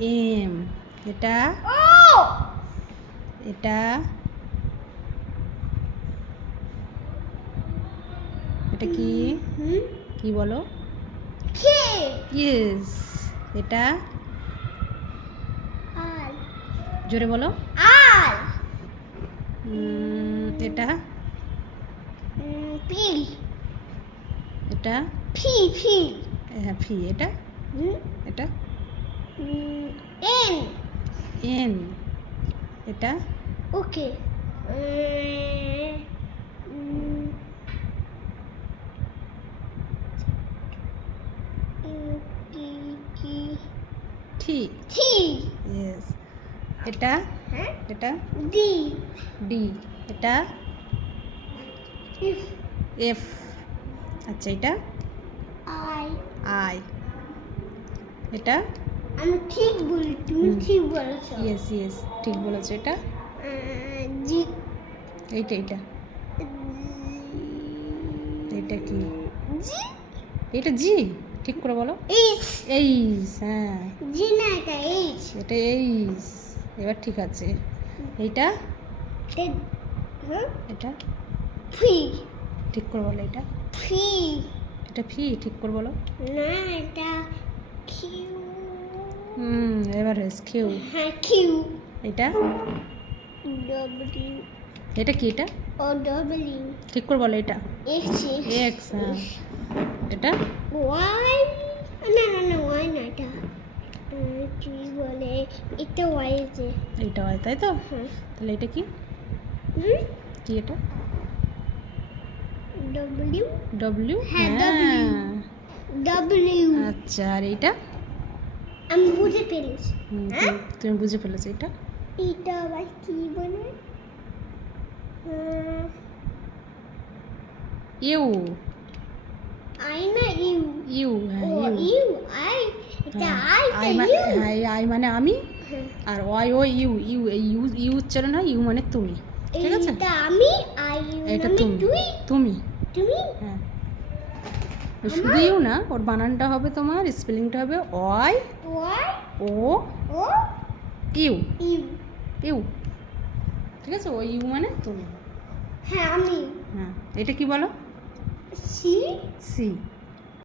M. এটা এটা এটা কি কি বলো? ইয়েস। এটা জোরে বলো। এটা এটা হ্যাঁ ফি। এটা এটা এন। এটা ওকে টি। ইয়েস। এটা এটা ডি ডি। এটা এফ। আচ্ছা এটা আই আই। এটা আমি ঠিক বলি, তুমি ঠিক বলেছো। ইয়েস ইয়েস ঠিক বলেছো। এটা জি এইটা এটা এটা কি? জি এটা জি। ঠিক করে বলো। এইচ এইস। হ্যাঁ জি না, এটা এইচ। এটা এইস। এবার ঠিক আছে। এইটা এটা ফি ঠিক করে বলো। এটা ফি এটা ফি ঠিক করে বলো। না, এটা কিউ। এবার হয়েছে কিউ। হ্যাঁ কিউ। এটা ডব্লিউ এটা কি? এটা ও ডব্লিউ ঠিক করে বলো। এটা এক্স এক্স। হ্যাঁ এটা ওয়াই। না না না, ওয়াই না, এটা কি বলে, এটা ওয়াই আছে। এইটা হয় তাই তো? হ্যাঁ তাহলে এটা কি কি? এটা ডব্লিউ ডব্লিউ। হ্যাঁ, হ্যাঁ ডব্লিউ। আচ্ছা। আর এইটা আমি বুঝে ফেলেছি। তুমি বুঝে ফেলেছো। এটা এটা আবার কি বলে? ইউ। আই না ইউ? ইউ। ও হ্যাঁ ইউ। U I. এটা আই, আই এটা ইউ। হ্যাঁ আই মানে আমি, আর ওয়াই ও ইউ। ইউ এই ইউ ইউ উচ্চারণ হয়। ইউ মানে তুমি। ঠিক আছে? এটা আমি, আই ইউ এটা মানে তুমি। তুই, তুমি তুমি। হ্যাঁ শুধু ইউ না, ওর বানানটা হবে তোমার, স্পেলিংটা হবে Y Y O O U. U. U ঠিক আছে? ও ইউ মানে তুমি। হ্যাঁ আমি। হ্যাঁ এটা কি বলো? C C.